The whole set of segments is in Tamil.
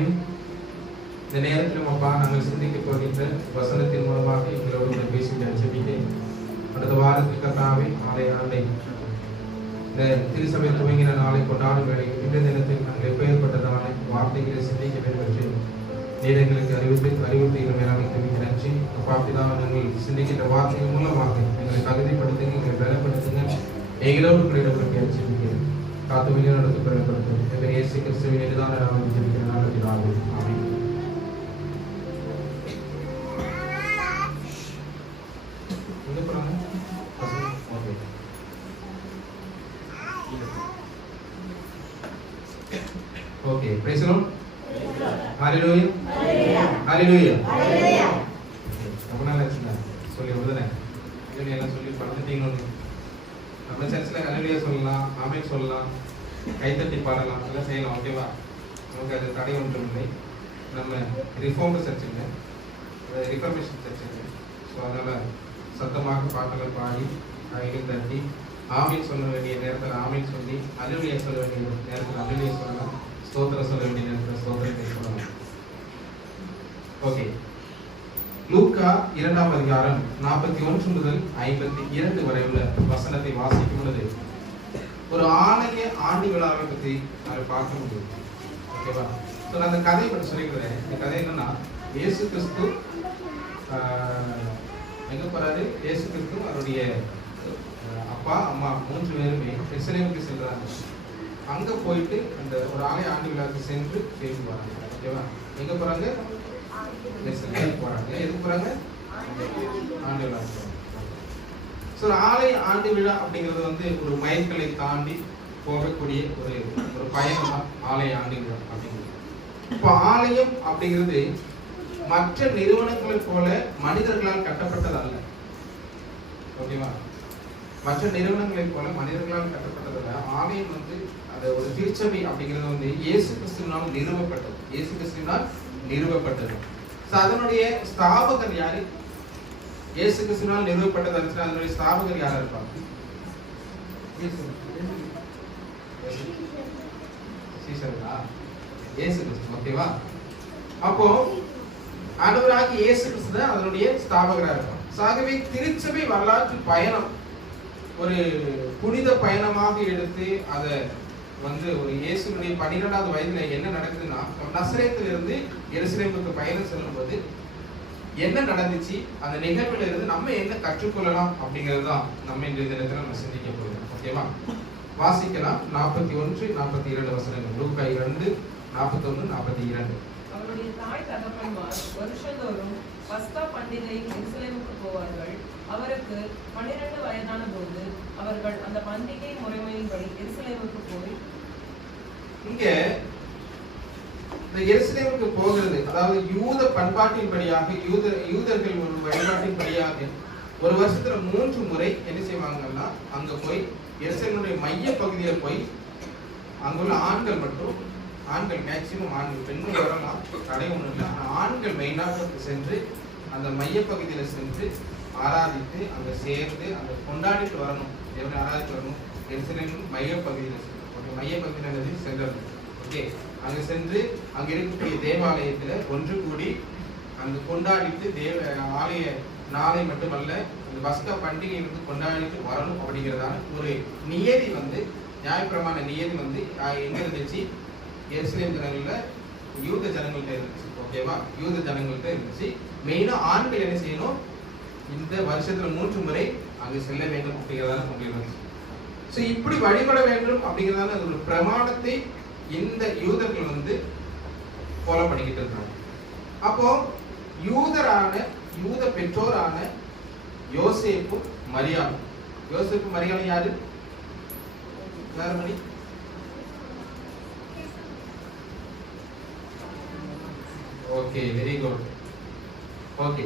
கர்த்தாவே, இந்த நேரத்திலும் அப்பா நாங்கள் சிந்திக்க போகின்ற வசனத்தின் மூலமாக எங்களோடு பேசி ஜெபிக்கிறேன். அடுத்த வாரத்தில் கர்த்தாவே ஆண்டை இந்த திருசபை துவங்கின நாளை கொண்டாடும் வேலை இந்த தினத்தில் நாங்கள் எப்பேற்பட்ட நாளை வார்த்தைகளை சிந்திக்க வேண்டும் என்று நீர் எங்களுக்கு அறிவுறுத்துகிற மேலாண்மை நன்றி. அப்பா அப்படிதான் நாங்கள் சிந்திக்கின்ற வார்த்தைகள் மூலமாக எங்களை தகுதிப்படுத்துங்க, எங்களை பலப்படுத்துங்க. எங்களோடு கூட ஜெபிக்கிறேன். காத்து மிக நடத்து பலப்படுத்தும் எங்கள் இயேசு கிறிஸ்துவின் எளிதான நாமத்தில் ஜெபிக்கிற நல்ல பிதாவே. ஆமென். Okay, praise the Lord. Hallelujah. Hallelujah. Hallelujah. ரொம்ப நாள் ஆச்சுங்க சொல்லி விடுதனே ஹalleluya எல்லாம் சொல்லி படுத்துட்டீங்க. நம்ம சர்ச்சில் ஹalleluya சொல்லலாம், ஆமென் சொல்லலாம், கைத்தட்டி பாடலாம், எல்லாம் செய்யலாம். ஓகேவா? நமக்கு அது தடை ஒன்றும் இல்லை. நம்ம ரிஃபார்ம்டு சர்ச்சுங்க, ரிஃபர்மேஷன் சர்ச்சுங்க. ஸோ அதனால் சத்தமாக பாட்டுகள் பாடி கைகள் தட்டி ஆமென் சொல்ல வேண்டிய நேரத்தில் ஆமென் சொல்லி ஹalleluya சொல்ல வேண்டிய நேரத்தில் ஹalleluya சொல்லலாம், ஸ்தோத்திரம் சொல்ல வேண்டிய நேரத்தில் ஸ்தோத்திரத்தை சொல்லலாம். ஓகே, லூக்கா 2ஆம் அதிகாரம் 41 முதல் 52 வரை உள்ள வசனத்தை வாசிக்கும் பொழுது ஒரு ஆலய ஆண்டு விழாவை பற்றி அதை பார்க்க முடியும். ஓகேவா? ஸோ நான் அந்த கதையை பற்றி சொல்லிக்கிறேன். இந்த கதை என்னன்னா, இயேசு கிறிஸ்து எங்க போறாரு? இயேசு கிறிஸ்து அவருடைய அப்பா அம்மா 3 பேருமே எருசலேமுக்கு செல்றாங்க. அங்க போயிட்டு அந்த ஒரு ஆலய ஆண்டு விழாவுக்கு சென்று பேசி போறாங்க. ஓகேவா? எங்க போறாங்க? எருசலேமுக்கு போறாங்க. எதுக்கு போறாங்க? ஆண்டு விழா. ஸோ ஆலய ஆண்டு விழா அப்படிங்கிறது வந்து ஒரு மைல்கல்லை தாண்டி போகக்கூடிய ஒரு பயணம் தான் ஆலய ஆண்டு விழா அப்படிங்கிறது. இப்போ ஆலயம் அப்படிங்கிறது மற்ற நிறுவனங்களை போல மனிதர்களால் கட்டப்பட்டது அல்ல. ஓகேவா? மற்ற நிறுவனங்களை போல மனிதர்களால் கட்டப்பட்டதில்லை. ஆலயம் வந்து அது ஒரு திருச்சபை அப்படிங்கிறது வந்து இயேசு கிறிஸ்துவினால் நிறுவப்பட்டது. இயேசு கிறிஸ்துவினால் நிறுவப்பட்டது. அதனுடைய ஸ்தாபகர் யாரு? இயேசு கிறிஸ்துவினால் நிறுவப்பட்டது. அதனுடைய ஸ்தாபகர் யாரா இருப்பாங்க? சீசர்களா? இயேசு கிறிஸ்து. ஓகேவா? அப்போ ஆண்டவராகிய இயேசு கிறிஸ்து தான் அதனுடைய ஸ்தாபகரா இருப்பாங்க. ஆகவே திருச்சபை வரலாற்று பயணம் ஒரு புனித பயணமாக எடுத்து அதை வந்து ஒரு இயேசுடைய 12வது வயதுல என்ன நடக்குதுன்னா, நசரேத்திலிருந்து எருசலேமுக்கு பயணம் செல்லும் போது என்ன நடந்துச்சு, அந்த நிகழ்வுல இருந்து நம்ம என்ன கற்றுக்கொள்ளலாம் அப்படிங்கிறது தான் நம்ம இந்த தினத்துல நம்ம சிந்திக்க போகிறோம். ஓகேவா? வாசிக்கலாம். 41, 42 வசனங்கள். லூக்கா 2, 41, 42. அவருடைய தாய் தகப்பன்மார் வருஷந்தோறும் பஸ்கா பண்டிகையில் எருசலேமுக்கு போவார்கள். அவருக்கு 12 வயதான போது அவர்கள் அந்த பண்டிகை முறைமையின்படி எருசலேமுக்கு போய் இங்க இந்த எருசலேமுக்கு போகிறது, அதாவது யூத பண்பாட்டின்படியாக யூதர்கள் ஒரு வழிபாட்டின்படியாக ஒரு வருஷத்துல 3 முறை என்ன செய்வாங்கன்னா அங்க போய் எருசலேமுடைய மைய பகுதியில போய் அங்குள்ள ஆண்கள் மற்றும் ஆண்கள் மேக்சிமம் ஆண்கள், பெண்கள் வரலாம், தடை ஒன்றும் இல்லை. ஆண்கள் மெயினாக சென்று அந்த மைய பகுதியில சென்று ஆராதித்து அங்க சேர்ந்து அங்க கொண்டாடிட்டு வரணும். எப்படி ஆராதித்து வரணும்? எருசலேம் மைய பகுதியில் மைய பகுதியில் சென்றது. ஓகே, அங்க சென்று அங்க இருக்கக்கூடிய தேவாலயத்துல ஒன்று கூடி அங்க கொண்டாடிட்டு ஆலய நாளை மட்டுமல்ல அந்த பஸ்கா பண்டிகை வந்து கொண்டாடிட்டு வரணும் அப்படிங்கிறதான ஒரு நியதி வந்து நியாயப்பிரமாண நியதி வந்து எங்க இருந்துச்சு? எருசலேம் ஜனங்கள்ல யூத ஜனங்கள்ட்ட இருந்துச்சு. ஓகேவா? யூத ஜனங்கள்ட்ட இருந்துச்சு. மெயினா ஆண்கள் என்ன செய்யணும்? இந்த வருஷத்துல 3 முறை அங்கு செல்ல வேண்டும் அப்படிங்கிறதான சொல்லியிருந்துச்சு. ஸோ இப்படி வழிபட வேண்டும் அப்படிங்கிறதான ஒரு பிரமாணத்தை இந்த யூதர்கள் வந்து ஃபாலோ பண்ணிக்கிட்டு இருந்தாங்க. அப்போ யூத பெற்றோரான யோசேப்பு மரியாளும். யோசேப்பு மரியாளும் யாரு? யாரு மணி? Okay, very good. ஓகே,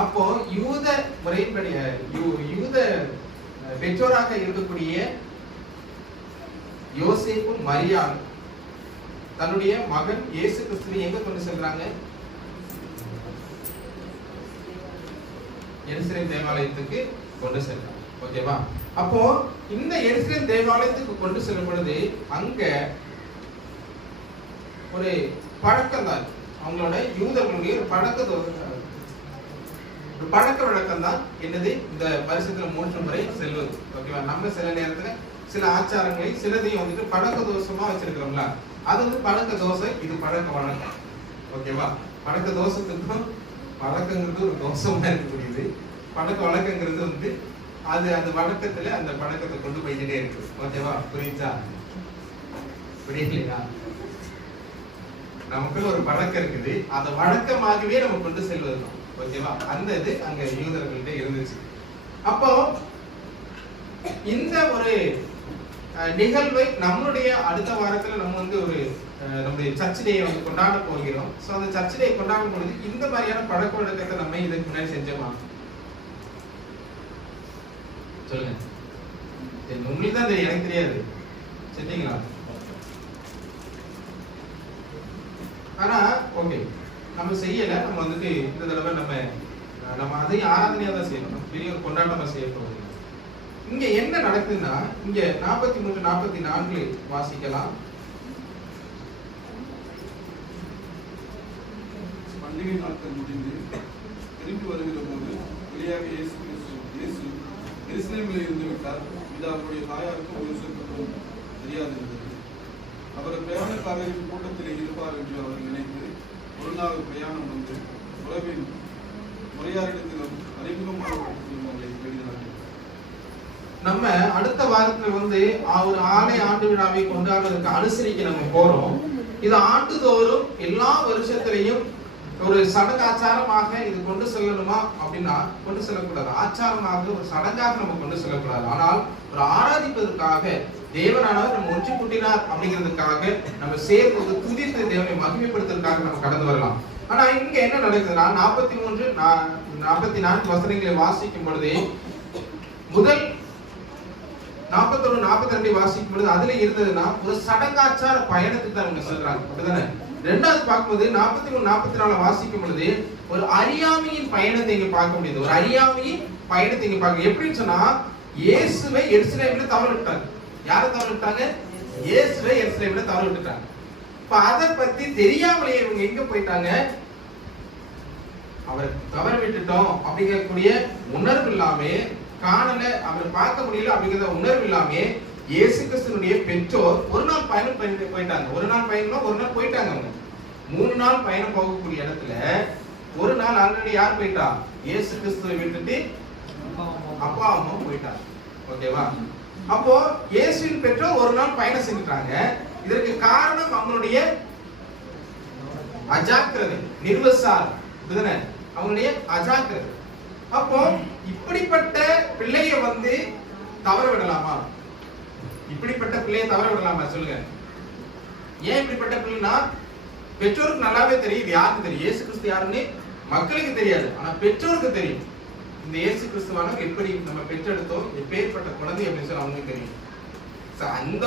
அப்போ யூத முறையின்படி யூத பெற்றோராக இருக்கக்கூடிய யோசேப்பும் மரியாளும் தன்னுடைய மகன் இயேசு கிறிஸ்துவை எங்க கொண்டு செல்றாங்க? எருசலேம் தேவாலயத்துக்கு கொண்டு செல்றாங்க. ஓகேவா? அப்போ இந்த எருசலேம் தேவாலயத்துக்கு கொண்டு செல்லும் பொழுது அங்க ஒரு பழக்கம் தான், அவங்களோட யூதர்களுடைய ஒரு பழக்க வழக்கம் தான் என்னது, இந்த வருஷத்துல 3 முறை செல்வது. ஓகேவா? நம்ம சில நேரத்துல சில ஆச்சாரங்களை சிலதையும் வந்துட்டு பழக்க தோஷமா வச்சிருக்கிறோம்ல, அது வந்து பழக்க தோசை, இது பழக்க வழக்கம். ஓகேவா? பழக்க தோஷத்துக்கும் பழக்கங்கிறது ஒரு தோஷமா இருக்கக்கூடியது, பழக்க வழக்கங்கிறது வந்து அது அந்த வழக்கத்துல அந்த பழக்கத்தை கொண்டு போய்கிட்டே இருக்கு. ஓகேவா? புரியுதா? புரியலையா? நமக்கு ஒரு பழக்கம் இருக்குது, அந்த வழக்கமாகவே நம்ம கொண்டு செல்வது. ஓகேவா? அந்த இது அங்க யூதர்கள்ட்ட இருந்துச்சு. அப்போ இந்த ஒரு நிகழ்வை நம்மளுடைய அடுத்த வாரத்துல நம்ம வந்து ஒரு நம்முடைய சர்ச் டேயை வந்து கொண்டாட போகிறோம். சோ அந்த சர்ச் டே கொண்டாடும் பொழுது இந்த மாதிரியான பழக்க வழக்கத்தை நம்ம இதுக்கு முன்னாடி செஞ்சோமா? சொல்லுங்க. உங்களுக்கு தான் தெரியும், எனக்கு தெரியாது. செஞ்சீங்களா? ஆனா ஓகே, நம்ம செய்யல. நம்ம வந்துட்டு இந்த தடவை நம்ம அதையும் ஆராதனையா தான் செய்யணும், பெரிய ஒரு கொண்டாட்டமா செய்ய போகிறோம். இங்க என்ன நடக்குதுன்னா, இங்க 43, 44 வாசிக்கலாம். பண்டிகை நாட்கள் முடிந்து திரும்பி வருகிற போது வெளியாக இயேசு எருசலேமில் இருந்து விட்டார். இது அவருடைய தாயாருக்கு ஒரு சொற்களும் தெரியாதிருந்தது. அவர் பிரயாணக்காரரின் கூட்டத்தில் இருப்பார் என்று அவர் நினைத்து ஒரு நாள் பிரயாணம் வந்து உறவின் முறையாரிடத்திலும் அறிமுகமாக அவர்களை தேடினார்கள். நம்ம அடுத்த வாரத்துல வந்து ஒரு ஆலய ஆண்டு விழாவை கொண்டாடுவதற்கு அனுசரிக்க நம்ம போறோம். இது ஆண்டுதோறும் எல்லா வருஷத்திலையும் ஒரு சடங்காச்சாரமாக இது கொண்டு செல்லணுமா அப்படின்னா கொண்டு செல்லக்கூடாது. ஆச்சாரமாக ஒரு சடங்காக நம்ம கொண்டு செல்லக்கூடாது. ஆனால் ஒரு ஆராதிப்பதற்காக தேவனானவர் நம்ம ஒன்று கூட்டினார் அப்படிங்கிறதுக்காக நம்ம சேர்ந்து துதித்து தேவனை மகிமைப்படுத்துவதற்காக நம்ம கடந்து வரலாம். ஆனா இங்க என்ன நடக்குதுன்னா 43, 44 வசனங்களை வாசிக்கும் பொழுதே முதல் 41, 42 வாசிக்கும் பொழுது அதுல இருந்ததுன்னா ஒரு சடங்காச்சார பயணத்துக்கு தான் அவங்க சொல்றாங்க. அப்படிதானே? ரெண்டாவது பார்க்கும்போது 43, 44 வாசிக்கும் பொழுது ஒரு அறியாமையின் பயணத்தை இங்க பார்க்க முடியுது. ஒரு அறியாமையின் பயணத்தை இங்க பார்க்க எப்படின்னு சொன்னா, இயேசுவை எருசலேமில தவற விட்டாங்க. யாரை தவற விட்டாங்க? இயேசுவை எருசலேமில தவற விட்டுட்டாங்க. இப்ப அதை பத்தி தெரியாமலே இவங்க எங்க போயிட்டாங்க? அவரை தவற விட்டுட்டோம் அப்படிங்கக்கூடிய உணர்வு இல்லாம, காணல, அவரை பார்க்க முடியல அப்படிங்கிற உணர்வு இல்லாம இயேசு கிறிஸ்துவினுடைய பெற்றோர் ஒரு நாள் பயணம் போயிட்டாங்க. ஒரு நாள் பயணம், ஒரு நாள் போயிட்டாங்க. அவங்க 3 நாள் பயணம் போகக்கூடிய இடத்துல ஒரு நாள் ஆல்ரெடி யார் போயிட்டா? இயேசு கிறிஸ்துவை விட்டுட்டு அப்பா அம்மா போயிட்டாங்க. ஓகேவா? அப்போ இயேசுவின் பெற்றோர் ஒரு நாள் பயணம் செஞ்சுட்டாங்க. இதற்கு காரணம் அவங்களுடைய அஜாக்கிரதை, நிர்வசார், அவங்களுடைய அஜாக்கிரதை. அப்போ இப்படிப்பட்ட பிள்ளைய வந்து தவற விடலாமா? இப்படிப்பட்ட பிள்ளையை தவற விடலாமா? சொல்லுங்க. ஏன் இப்படிப்பட்ட பிள்ளைனா, பெற்றோருக்கு நல்லாவே தெரியும் இது யாருக்கு தெரியும், இயேசு கிறிஸ்து யாருன்னு மக்களுக்கு தெரியாது, ஆனா பெற்றோருக்கு தெரியும். இந்த இயேசு கிறிஸ்துவானவர் எப்படி நம்ம பெற்றெடுத்தோம், எப்பேற்பட்ட குழந்தை அப்படின்னு சொல்லி அவங்களுக்கு தெரியும். அந்த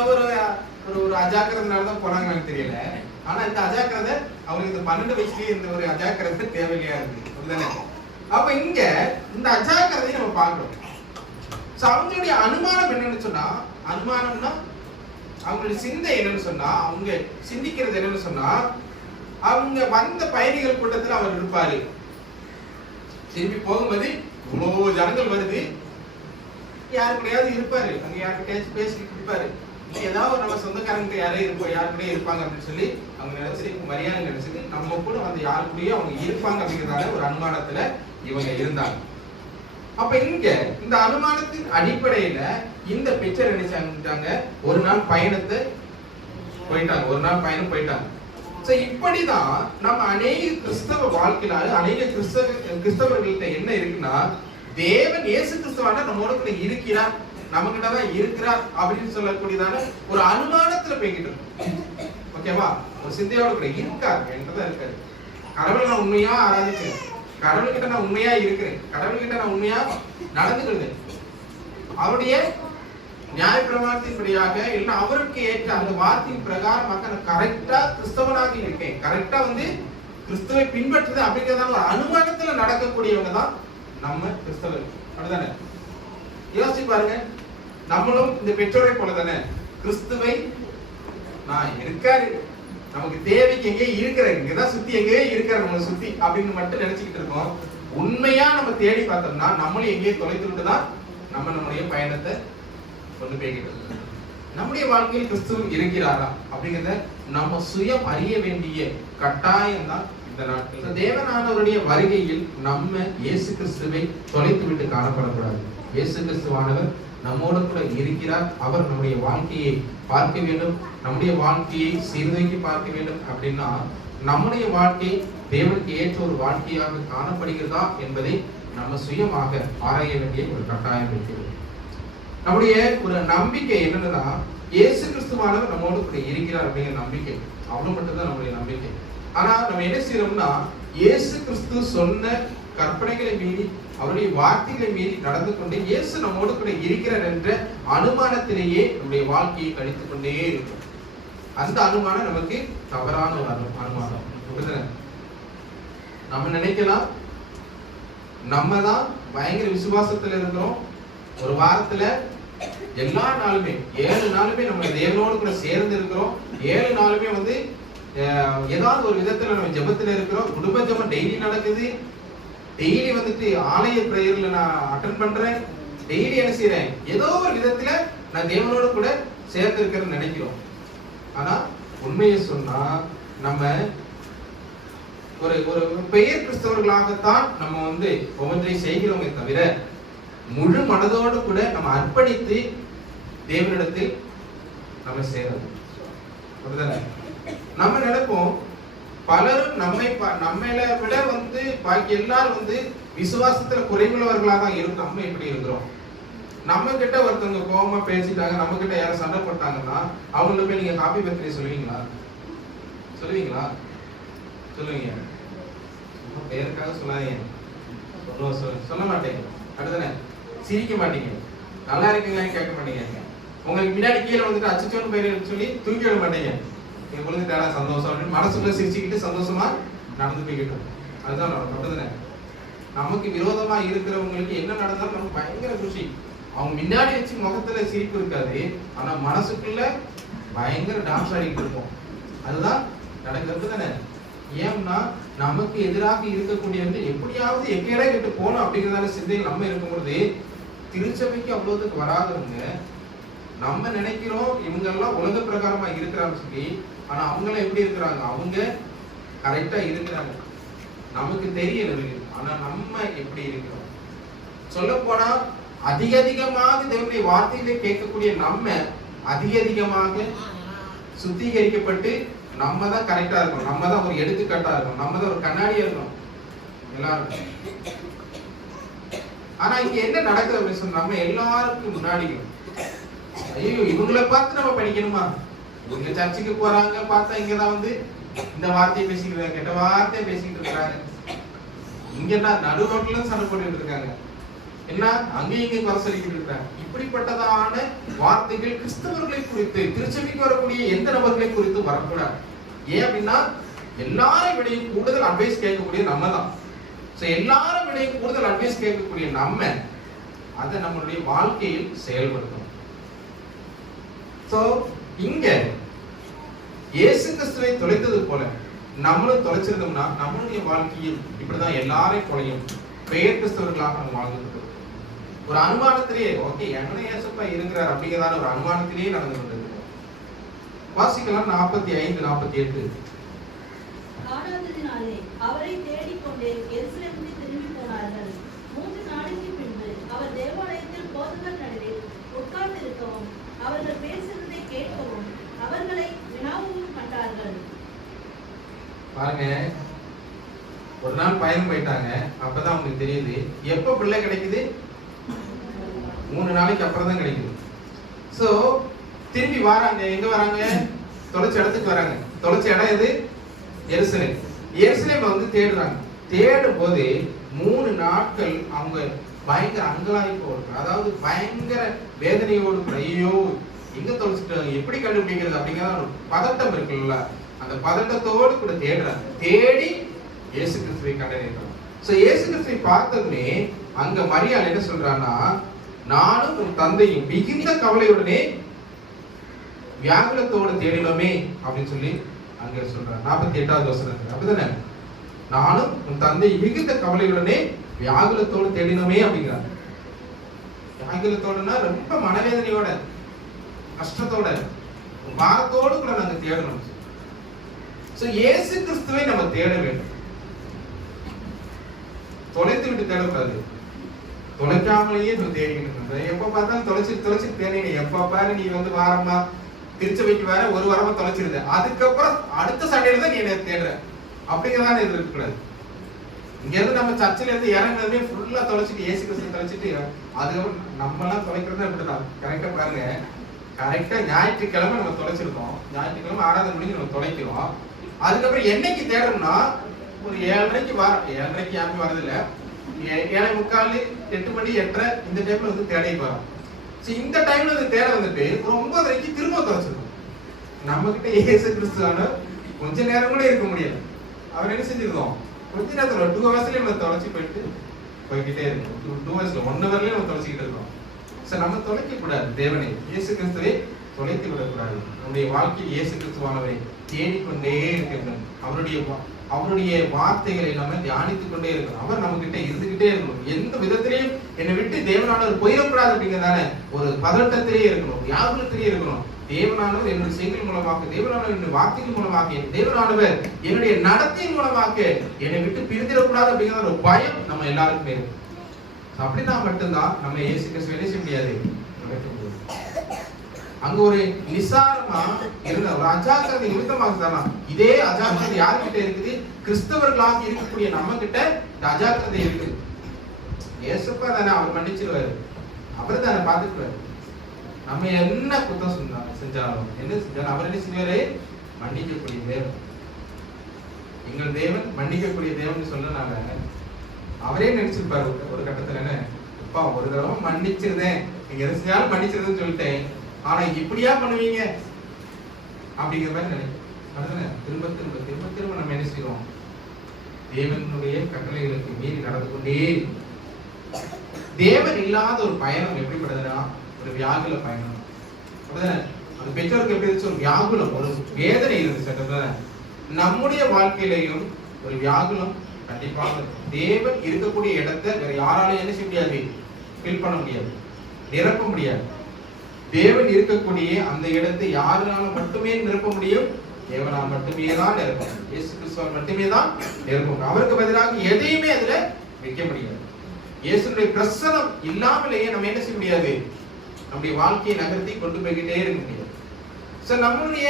ஒரு அஜாக்கிரதைனாலதான் போனாங்கன்னு தெரியல. ஆனா இந்த அஜாக்கிரதை அவங்களுக்கு இந்த 12 வயசுலயே இந்த ஒரு அஜாக்கிரதை தேவையில்லையா இருக்கு. அப்படிதானே? அப்ப இங்க இந்த அஜாக்கிரதையை நம்ம பார்க்கிறோம். அவங்களுடைய அனுமானம் என்னன்னு சொன்னா, அனுமானம்னா அவங்களுடைய சிந்தை என்னன்னு சொன்னா, அவங்க சிந்திக்கிறது என்னன்னு சொன்னா, அவங்க வந்த பயணிகள் கூட்டத்தில் அவர் இருப்பாரு. திரும்பி போகும்போது இவ்வளவு ஜனங்கள் வருது, யாருக்கிட்டையாவது இருப்பாரு, அங்க யாருக்கிட்டையாச்சும் பேசிக்கிட்டு இருப்பாரு, ஏதாவது நம்ம சொந்தக்காரங்க யாருக்கிட்டே இருப்பாங்க அப்படின்னு சொல்லி அவங்க நினைச்சு மரியாதை நினைச்சது நம்ம கூட வந்து யாருக்கூடயும் அவங்க இருப்பாங்க அப்படிங்கிறதால ஒரு அனுமானத்துல இவங்க இருந்தாங்க. அப்ப இங்க இந்த அனுமானத்தின் அடிப்படையில இந்த பிக்சர் நினைச்சாங்க, ஒரு நாள் பயணத்தை போயிட்டாங்க, ஒரு நாள் பயணம் போயிட்டாங்க. இப்படிதான் நம்ம அநேக கிறிஸ்தவ வாழ்க்கையில அநேக கிறிஸ்தவர்கள்ட்ட என்ன இருக்குன்னா, தேவன் இயேசு கிறிஸ்துவான நம்மோட இருக்கிறார், நம்ம கிட்டதான் இருக்கிறார் அப்படின்னு சொல்லக்கூடியதான ஒரு அனுமானத்துல போய்கிட்டு இருக்கும். ஓகேவா? ஒரு சிந்தையோட கூட இருக்காரு, என்றதான் இருக்காரு. கடவுளை நான் உண்மையா ஆராதிக்கிறேன், கடவுள்கிட்ட நான் உண்மையா இருக்கிறேன், கடவுள்கிட்ட நான் உண்மையா நடந்துக்கிறேன், அவருடைய நியாய பிரமாணத்தின்படியாக இல்ல அவருக்கு ஏற்ற அந்த வார்த்தையின் பிரகாரமாக நான் கரெக்டா கிறிஸ்தவனாக இருக்கேன், கரெக்டா வந்து கிறிஸ்துவை பின்பற்றுது அப்படிங்கிறதான ஒரு அனுமானத்துல நடக்கக்கூடியவங்க தான் நம்ம கிறிஸ்தவர்கள். அப்படிதானே? யோசிச்சு பாருங்க, நம்மளும் இந்த பெற்றோரை போல தானே கிறிஸ்துவை நான் இருக்காரு, நமக்கு தேவைக்கு எங்கேயே இருக்கிற இங்கதான் சுத்தி எங்கேயே இருக்கிற நம்மளை சுத்தி அப்படின்னு மட்டும் நினைச்சுக்கிட்டு இருக்கோம். உண்மையா நம்ம தேடி பார்த்தோம்னா நம்மளும் எங்கேயே தொலைத்துட்டு தான் நம்மளுடைய பயணத்தை கொண்டு போய்கிட்டு இருக்கோம். நம்முடைய வாழ்க்கையில் கிறிஸ்துவ இருக்கிறாரா அப்படிங்கிறத நம்ம சுயம் அறிய வேண்டிய கட்டாயம் தான் இந்த நாட்கள். தேவனானவருடைய வருகையில் நம்ம இயேசு கிறிஸ்துவை தொலைத்து விட்டு காணப்படக்கூடாது. இயேசு கிறிஸ்துவானவர் நம்மோடு கூட இருக்கிறார். அவர் நம்முடைய வாழ்க்கையை பார்க்க வேண்டும், நம்முடைய வாழ்க்கையை சீர்தூக்கி பார்க்க வேண்டும். அப்படின்னா நம்முடைய வாழ்க்கை தேவனுக்கு ஏற்ற ஒரு வாழ்க்கையாக காணப்படுகிறதா என்பதை நம்ம சுயமாக ஆராய வேண்டிய ஒரு கட்டாயம் இருக்கிறது. நம்முடைய ஒரு நம்பிக்கை என்னன்னா இயேசு கிறிஸ்துவானவர் நம்மோடு கூட இருக்கிறார் அப்படிங்கிற நம்பிக்கை, அவ்வளவு மட்டும்தான் நம்முடைய நம்பிக்கை. ஆனா நம்ம என்ன செய்யறோம்னா இயேசு கிறிஸ்து சொன்ன கற்பனைகளை மீறி அவருடைய வார்த்தைகளை மீறி நடந்து கொண்டு இயேசு நம்மோடு கூட இருக்கிறார் என்ற அனுமானத்திலேயே நம்முடைய வாழ்க்கையை கழித்துக் கொண்டே இருக்கும். அந்த அனுமானம் நமக்கு தவறான ஒரு அனுமானம். நம்ம நினைக்கலாம் நம்ம தான் பயங்கர விசுவாசத்துல இருக்கிறோம். ஒரு வாரத்துல எல்லா நாளுமே 7 நாளுமே நம்ம தேவனோடு கூட சேர்ந்து இருக்கிறோம். 7 நாளுமே வந்து ஏதாவது ஒரு விதத்துல நம்ம ஜெபத்துல இருக்கிறோம். குடும்ப ஜெபம் டெய்லி நடக்குது. டெய்லி வந்துட்டு ஆலய பிரேயர்ல நான் அட்டெண்ட் பண்றேன். டெய்லி என்ன செய்யறேன், ஏதோ ஒரு விதத்துல நான் தேவனோடு கூட சேர்ந்து இருக்கிறேன்னு நினைக்கிறோம். ஆனா உண்மையை சொன்னா நம்ம ஒரு ஒரு பெயர் கிறிஸ்தவர்களாகத்தான் நம்ம வந்து ஒவ்வொன்றை செய்கிறோமே தவிர முழு மனதோடு கூட நம்ம அர்ப்பணித்து தேவனிடத்தில் நம்ம சேரணும். நம்ம நினைப்போம் பலரும் நம்மள விட வந்து பாக்கி எல்லாரும் வந்து விசுவாசத்துல குறைவுள்ளவர்களா தான் இருக்கும். நம்ம எப்படி இருக்கிறோம்? நம்ம கிட்ட ஒருத்தவங்க கோபமா பேசிட்டாங்க, நம்ம கிட்ட யாரும் சண்டை போட்டாங்கன்னா அவங்களுக்கு போய் நீங்க ஹாப்பி பர்த்டே சொல்லுவீங்களா? சொல்லுவீங்களா? சொல்லுவீங்க. பேருக்காக சொல்லாதீங்க. சொல்ல மாட்டேங்க. அடுத்தன சிரிக்க மாட்டீங்க. நல்லா இருக்கீங்களான்னு கேட்க மாட்டீங்க. உங்களுக்கு முன்னாடி கீழே வந்துட்டு அச்சச்சோன்னு பேர் சொல்லி தூக்கி விட மாட்டீங்க. விழுந்துட்டாரா சந்தோஷம் அப்படின்னு மனசுக்குள்ள சிரிச்சுக்கிட்டு சந்தோஷமா நடந்து போய்கிட்டோம். அதுதான் அப்படிதானே. நமக்கு விரோதமா இருக்கிறவங்களுக்கு என்ன நடந்தாலும் நமக்கு பயங்கர குஷி. அவங்க முன்னாடி வச்சு முகத்துல சிரிப்பு இருக்காது, ஆனா மனசுக்குள்ள பயங்கர டான்ஸ் ஆடிக்கிட்டு இருப்போம். அதுதான் நடக்கிறது தானே. ஏன்னா நமக்கு எதிராக இருக்கக்கூடியவங்க எப்படியாவது எக்கேடா கிட்ட போகணும் அப்படிங்கிறதால சிந்தையில் நம்ம இருக்கும் பொழுது திருச்சபைக்கு அவ்வளவுக்கு வராதவங்க நம்ம நினைக்கிறோம் இவங்க எல்லாம் உலக பிரகாரமா இருக்கிறான்னு சொல்லி. ஆனா அவங்களாம் எப்படி இருக்கிறாங்க? அவங்க கரெக்டா இருக்கிறாங்க, நமக்கு தெரியல. ஆனா நம்ம எப்படி இருக்கிறோம்? சொல்ல போனா அதிகமாக தேவனுடைய வார்த்தைகளை கேட்கக்கூடிய நம்ம அதிகமாக சுத்திகரிக்கப்பட்டு நம்ம தான் கரெக்டா இருக்கணும், நம்ம தான் ஒரு எடுத்துக்காட்டா இருக்கணும், நம்ம தான் ஒரு கண்ணாடியா இருக்கணும் எல்லாரும். ஆனா இங்க என்ன நடக்குது அப்படின்னு சொன்னா நம்ம எல்லாருக்கும் முன்னாடி ஐயோ இவங்களை பார்த்து நம்ம படிக்கணுமா? இவங்க சர்ச்சுக்கு போறாங்க, பார்த்தா இங்கதான் வந்து இந்த வார்த்தையை பேசிக்கிறாங்க, கெட்ட வார்த்தையை பேசிக்கிட்டு இருக்காங்க. இங்கன்னா நடு ரோட்ல சண்டை போட்டுட்டு இருக்காங்க, என்ன அங்கேயும் இங்கே குறை சொல்லிக்கிட்டு இருக்காங்க. இப்படிப்பட்டதான வார்த்தைகள் கிறிஸ்தவர்களை குறித்து திருச்சபைக்கு வரக்கூடிய எந்த நபர்களை குறித்து வரக்கூடாது. ஏன் அப்படின்னா எல்லாரும் விடையும் கூடுதல் அட்வைஸ் கேட்கக்கூடிய நம்ம தான். எல்லாரும் விடையும் கூடுதல் அட்வைஸ் கேட்கக்கூடிய நம்ம அதை நம்மளுடைய வாழ்க்கையில் செயல்படுத்தணும். இங்க இயேசு கிறிஸ்துவை தொலைத்தது போல நம்மளும் தொலைச்சிருந்தோம்னா நம்மளுடைய வாழ்க்கையில் இப்படிதான் எல்லாரையும் போலையும் பெயர் கிறிஸ்தவர்களாக நம்ம வாழ்ந்துட்டு ஒரு அனுமானத்திலேயே ஓகே எங்கன இயேசுப்பா இருக்கிறார் அப்படிங்கிறதான ஒரு அனுமானத்திலேயே நடந்து கொண்டிருக்கிறோம். வாசிக்கலாம் 45-48. அவரை தேடிக்கொண்டே எருசலேமுக்கு திரும்பி போனார்கள். 3 நாளைக்கு பின்பு அவர் தேவாலயத்தில் போதகர் நடுவில் உட்கார்ந்திருக்கவும் அவர்கள் பேசுவதை கேட்கவும் அவர்களை வினாவும் கண்டார்கள். பாருங்க, ஒரு நாள் பயணம் போயிட்டாங்க. அப்பதான் அவங்களுக்கு தெரியுது எப்ப பிள்ளை கிடைக்குது, 3 நாளைக்கு அப்புறம் தான் கிடைக்குது. சோ திரும்பி வராங்க. எங்க வராங்க? தொலைச்ச இடத்துக்கு வராங்க. தொலைச்ச இடம் எது? எருசலேம். எருசலேம் வந்து தேடுறாங்க. தேடும் போது 3 நாட்கள் அவங்க பயங்கர அங்கலாய்ப்போடு, அதாவது பயங்கர வேதனையோடு, ஐயோ எங்க தொலைச்சிட்டாங்க, எப்படி கண்டுபிடிக்கிறது அப்படிங்கிற ஒரு பதட்டம் இருக்குல்ல, அந்த பதட்டத்தோடு கூட தேடுறாங்க. தேடி இயேசு கிறிஸ்துவை கண்டறிகிறாங்க. சோ இயேசு கிறிஸ்துவை பார்த்ததுமே அங்க மரியாள் என்ன சொல்றான்னா, நானும் உன் தந்தையும் மிகுந்த கவலையுடனே வியாகுலத்தோடு தேடினோமே அப்படின்னு சொல்லி அங்க சொல்றார் 48வது வசனத்துல. அப்படிதானே? நானும் உன் தந்தை மிகுந்த கவலையுடனே வியாகுலத்தோடு தேடினோமே அப்படிங்கிறார். வியாகுலத்தோடுனா ரொம்ப மனவேதனையோட, கஷ்டத்தோட, பாரத்தோடு கூட நாங்க தேடணும். சோ இயேசு கிறிஸ்துவை நம்ம தேட வேண்டும். தொலைத்து விட்டு தேடக்கூடாது. தொலைக்காமலேயே தேடிக்கிட்டு எப்ப பார்த்தாலும் தொலைச்சு தேடிங்க. எப்ப பாரு நீ வந்து வாரமா திருச்சபைக்கு வேற ஒரு வாரமா தொலைச்சிருந்த, அதுக்கப்புறம் அடுத்த சண்டையில தான் நீ என்ன தேடுற அப்படிங்கிறதான இது இருக்கக்கூடாது. இங்க இருந்து நம்ம சர்ச்சில இருந்து இறங்குறதுமே ஃபுல்லா தொலைச்சிட்டு இயேசு கிறிஸ்து தொலைச்சிட்டு அதுக்கப்புறம் நம்ம எல்லாம் தொலைக்கிறது அப்படிதான். கரெக்டா பாருங்க, கரெக்டா ஞாயிற்றுக்கிழமை நம்ம தொலைச்சிருக்கோம். ஞாயிற்றுக்கிழமை ஆராதனை முடிஞ்சு நம்ம தொலைக்கிறோம். அதுக்கப்புறம் என்னைக்கு தேடணும்னா ஒரு 7:30 வர, 7:30 யாருமே வரதில்லை, 7:45, 8 மணி 8:30 இந்த டைம்ல வந்து தேடைக்கு வரோம். இந்த டைம்ல வந்து தேட வந்துட்டு ஒரு 9:30 திரும்ப தொலைச்சிருக்கோம். நம்ம கிட்ட இயேசு கிறிஸ்துவான கொஞ்ச நேரம் கூட இருக்க முடியாது. அவர் என்ன செஞ்சிருக்கோம், கொஞ்ச நேரத்துல 2 ஹவர்ஸ்லயே நம்ம தொலைச்சி போய்கிட்டே இருக்கோம். 2 ஹவர்ஸ்ல 1 ஹவர்லயே நம்ம தொலைச்சிக்கிட்டு இருக்கோம். நம்ம தொலைக்க கூடாது. தேவனை இயேசு கிறிஸ்துவை தொலைத்து விடக்கூடாது. நம்முடைய வாழ்க்கையில் இயேசு கிறிஸ்துவானவரை தேடிக்கொண்டே இருக்கணும். அவருடைய வார்த்தைகளை நம்ம தியானித்துக் கொண்டே இருக்கணும். அவர் நம்ம கிட்ட இருந்துகிட்டே இருக்கணும். எந்த விதத்திலையும் என்னை விட்டு தேவனானவர் போயிடக்கூடாது அப்படிங்கிறதான ஒரு பதட்டத்திலே இருக்கணும், வியாகுலத்திலே இருக்கணும். தேவனானவர் என்னுடைய செய்திகள் மூலமாக, தேவனானவர் என்னுடைய வார்த்தைகள் மூலமாக, தேவனானவர் என்னுடைய நடத்தையின் மூலமாக என்னை விட்டு பிரிந்திடக்கூடாது அப்படிங்கிற ஒரு பயம் நம்ம எல்லாருக்குமே இருக்கும். அப்படின்னா மட்டும்தான் நம்ம இயேசு கிறிஸ்துவை என்ன செய்ய முடியாது, அங்க ஒரு நிசாரமா இருந்த ஒரு அஜாக்கிரதை நிமித்தமாக தானா. இதே அஜாக்கிரதை யார்கிட்ட இருக்குது, கிறிஸ்தவர்களாக இருக்கக்கூடிய நம்ம கிட்ட இந்த அஜாக்கிரதை இருக்குது. இயேசுப்பா தானே, அவர் மன்னிச்சிருவாரு, அவர் தானே பாத்துக்குவாரு. நம்ம என்ன குத்தம் செஞ்சாலும் என்ன செஞ்சாலும் அவர் என்ன செய்வாரு, மன்னிக்கக்கூடிய தேவன். எங்கள் தேவன் மன்னிக்கக்கூடிய தேவன் சொன்னனால அவரே நினைச்சிருப்பாரு ஒரு கட்டத்துல, என்ன அப்பா ஒரு தடவை மன்னிச்சிருந்தேன், நீங்க எது செஞ்சாலும் மன்னிச்சிருந்தேன்னு சொல்லிட்டேன், ஆனா இப்படியா பண்ணுவீங்க அப்படிங்கிற மாதிரி நினைக்கிறேன். திரும்ப திரும்ப திரும்ப திரும்ப நம்ம என்ன செய்வோம், தேவனுடைய கட்டளைகளுக்கு மீறி நடந்து கொண்டே. தேவன் இல்லாத ஒரு பயணம் எப்படிப்படுதுன்னா ஒரு வியாகுல பயணம். அப்படிதானே? அந்த பெற்றோருக்கு எப்படி இருந்துச்சு, ஒரு வியாகுலம், ஒரு வேதனை இருந்துச்சு. நம்முடைய வாழ்க்கையிலையும் ஒரு வியாகுலம் கண்டிப்பாக தேவன் இருக்கக்கூடிய இடத்தை வேற யாராலையும் என்ன செய்ய முடியாது, ஃபில் பண்ண முடியாது, நிரப்ப முடியாது. தேவன் இருக்கக்கூடிய அந்த இடத்தை யாரால மட்டுமே நிரப்ப முடியும், தேவனால் மட்டுமே தான் நிரப்ப, இயேசு கிறிஸ்துவால் மட்டுமே தான் நிரப்ப. அவருக்கு பதிலாக எதையுமே அதுல வைக்க முடியாது. இயேசுடைய பிரசனம் இல்லாமலேயே நம்ம என்ன செய்ய முடியாது, நம்முடைய வாழ்க்கையை நகர்த்தி கொண்டு போய்கிட்டே இருக்க முடியாது. சோ நம்மளுடைய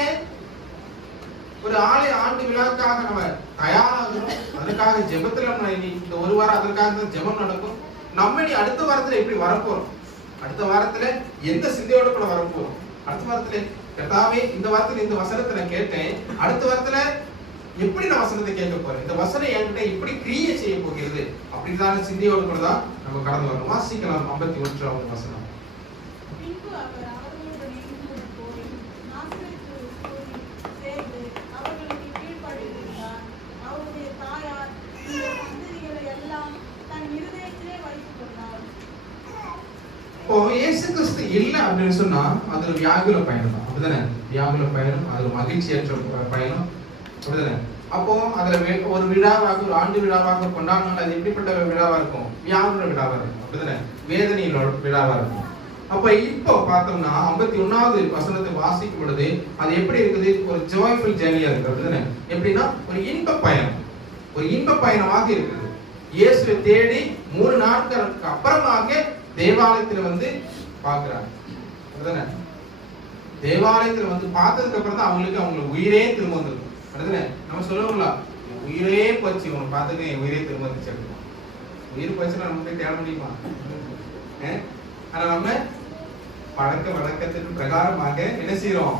ஒரு ஆண்டு விழாக்காக நம்ம தயாராகணும். அதுக்காக ஜெபத்துல நம்ம இந்த ஒரு வாரம் அதற்காக ஜெபம் நடக்கும். நம்ம அடுத்த வாரத்துல எப்படி வரப்போறோம், அடுத்த வாரத்துல எந்த சிந்தையோட கூட வரப்போறோம், அடுத்த வாரத்துல கர்த்தாவே இந்த வாரத்துல இந்த வசனத்தை நான் கேட்டேன், அடுத்த வாரத்துல எப்படி நான் வசனத்தை கேட்க போறேன், இந்த வசனம் என்கிட்ட எப்படி கிரியை செய்ய போகிறது அப்படிதான சிந்தையோடு கூட தான் நம்ம கடந்து வரணும். வாசிக்கலாம் 51வது வசனம். இப்போ இயேசு கிறிஸ்து இல்ல அப்படின்னு சொன்னா அது ஒரு வியாகுல பயணம் தான். அப்படிதானே? வியாகுல பயணம், அது ஒரு மகிழ்ச்சியற்ற பயணம். அப்படிதானே? அப்போ அதுல ஒரு விழாவாக, ஒரு ஆண்டு விழாவாக கொண்டாடினாலும் அது எப்படிப்பட்ட விழாவா இருக்கும், வியாகுல விழாவா இருக்கும். அப்படிதானே? வேதனையில விழாவா இருக்கும். அப்ப இப்போ பார்த்தோம்னா 51வது வசனத்தை வாசிக்கும் பொழுது அது எப்படி இருக்குது, ஒரு ஜாய்ஃபுல் ஜர்னியா இருக்கு. அப்படிதானே? எப்படின்னா ஒரு இன்ப பயணம், ஒரு இன்ப பயணமாக இருக்குது. இயேசுவை தேடி 3 நாட்களுக்கு அப்புறமாக தேவாலயத்துல வந்து பாக்குறாங்க. அப்படிதானே? தேவாலயத்துல வந்து பார்த்ததுக்கு அப்புறம் தான் அவங்களுக்கு உயிரே திரும்ப வந்திருக்கும். அப்படிதானே? நம்ம சொல்லுவோம்ல, உயிரே போச்சு உன்னை பார்த்துட்டு என் உயிரே திரும்ப வந்துச்சு அப்படின்னா. உயிர் போச்சுன்னா நம்ம போய் தேட முடியுமா? ஆனா நம்ம பழக்க வழக்கத்தின் பிரகாரமாக என்ன செய்யறோம்,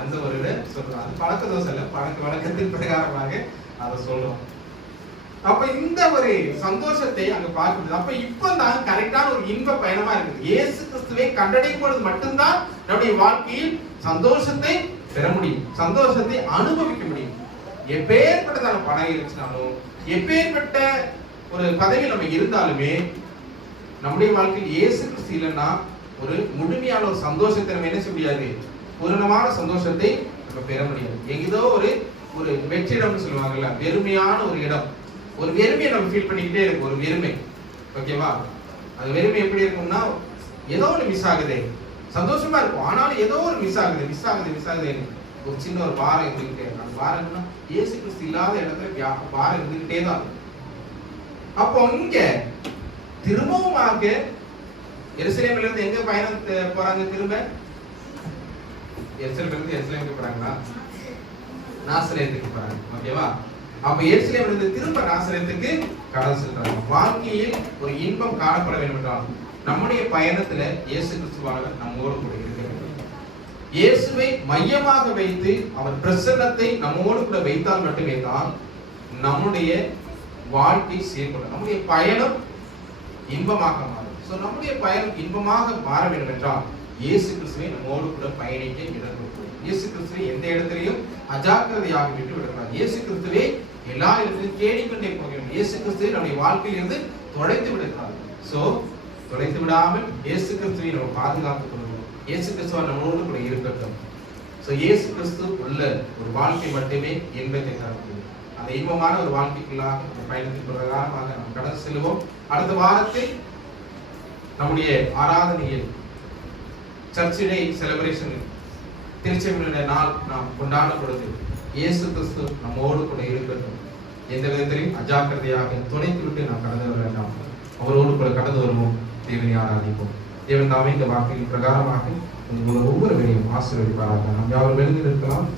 அந்த ஒரு சொல்றோம். அது பழக்க தோசை இல்ல, பழக்க வழக்கத்தின் பிரகாரமாக அதை சொல்றோம். அப்ப இந்த ஒரு சந்தோஷத்தை அங்க பார்க்கிறது. அப்ப இப்பதான் கரெக்டான ஒரு இன்ப பயணமா இருக்குது. இயேசு கிறிஸ்துவை கண்டடையும் பொழுது மட்டும்தான் நம்முடைய வாழ்க்கையில் சந்தோஷத்தை பெற முடியும், சந்தோஷத்தை அனுபவிக்க முடியும். எப்பேற்பட்டதான பணம் இருந்துச்சுனாலும், எப்பேற்பட்ட ஒரு பதவி நம்ம இருந்தாலுமே நம்முடைய வாழ்க்கையில் இயேசு கிறிஸ்து இல்லைன்னா ஒரு முழுமையான ஒரு சந்தோஷத்தை நம்ம என்ன செய்ய முடியாது, பூரணமான சந்தோஷத்தை நம்ம பெற முடியாது. ஏதோ ஒரு ஒரு வெற்றிடம்னு சொல்லுவாங்கல்ல, வெறுமையான ஒரு இடம், ஒரு வெறுமையை நம்ம ஃபீல் பண்ணிக்கிட்டே இருக்கும். ஒரு வெறுமை, ஓகேவா? அது வெறுமை எப்படி இருக்கும்னா, ஏதோ ஒன்று மிஸ் ஆகுதே, சந்தோஷமா இருக்கும் ஆனாலும் ஏதோ ஒரு மிஸ் ஆகுது. ஒரு சின்ன ஒரு பாரம் இருந்துகிட்டே இருக்கும். அந்த பாரம்னா இயேசு கிறிஸ்து இல்லாத இடத்துல பாரம் இருந்துகிட்டே தான் இருக்கும். அப்போ இங்க திரும்பவுமாக எருசலேமில இருந்து எங்க பயணம் போறாங்க? திரும்ப எருசலேமுக்கு போறாங்களா? நாசரேத்துக்கு போறாங்க, ஓகேவா? அப்ப எருசலேமில இருந்து திரும்ப நாசரேத்துக்கு கடந்து செல்றாங்க. வாழ்க்கையில் ஒரு இன்பம் காணப்பட வேண்டும் என்றால் நம்முடைய பயணத்துல இயேசு கிறிஸ்துவானவர் நம்மோடு கூட இருக்க வேண்டும். இயேசுவை மையமாக வைத்து அவர் பிரசன்னத்தை நம்மோடு கூட வைத்தால் மட்டுமே தான் நம்முடைய வாழ்க்கை சீர்படும், நம்முடைய பயணம் இன்பமாக மாறும். நம்முடைய பயணம் இன்பமாக மாற வேண்டும் என்றால் இயேசு கிறிஸ்துவை நம்மோடு கூட பயணிக்க இடர்படும். இயேசு கிறிஸ்துவை எந்த இடத்திலையும் அஜாக்கிரதையாக விட்டு விடக்கூடாது. இயேசு கிறிஸ்துவை எல்லா இடத்திலும் தேடிக்கொண்டே போக வேண்டும். இயேசு கிறிஸ்துவை நம்முடைய வாழ்க்கையில் இருந்து தொலைத்து விடக்கூடாது. தொலைத்து விடாமல் இயேசு கிறிஸ்துவை நம்ம பாதுகாத்துக் கொள்வோம். இயேசு கிறிஸ்துவ நம்மோடு கூட இருக்கட்டும். இயேசு கிறிஸ்து உள்ள ஒரு வாழ்க்கை மட்டுமே இன்பத்தை தரக்கூடிய அந்த இன்பமான ஒரு வாழ்க்கைக்குள்ளாக பயணத்தின் பிரகாரமாக நாம் கடந்து செல்வோம். அடுத்த வாரத்தில் நம்முடைய ஆராதனையில் சர்ச்சிடே செலிப்ரேஷன் திருச்செவியுடைய நாள் நாம் கொண்டாடும் பொழுது இயேசு கிறிஸ்து நம்மோடு கூட இருக்கட்டும். எந்த விதத்திலையும் அஜாக்கிரதையாக துணைத்து விட்டு நாம் கடந்து வர வேண்டாம். அவரோடு கூட கடந்து வருவோம், தேவனை ஆராதிப்போம். தேவன் தாமே இந்த வார்த்தையின் பிரகாரமாக ஒவ்வொருவரையும் ஆசீர்வதிப்பாராக. நாம் யாரும் எழுந்து நிற்கலாம்.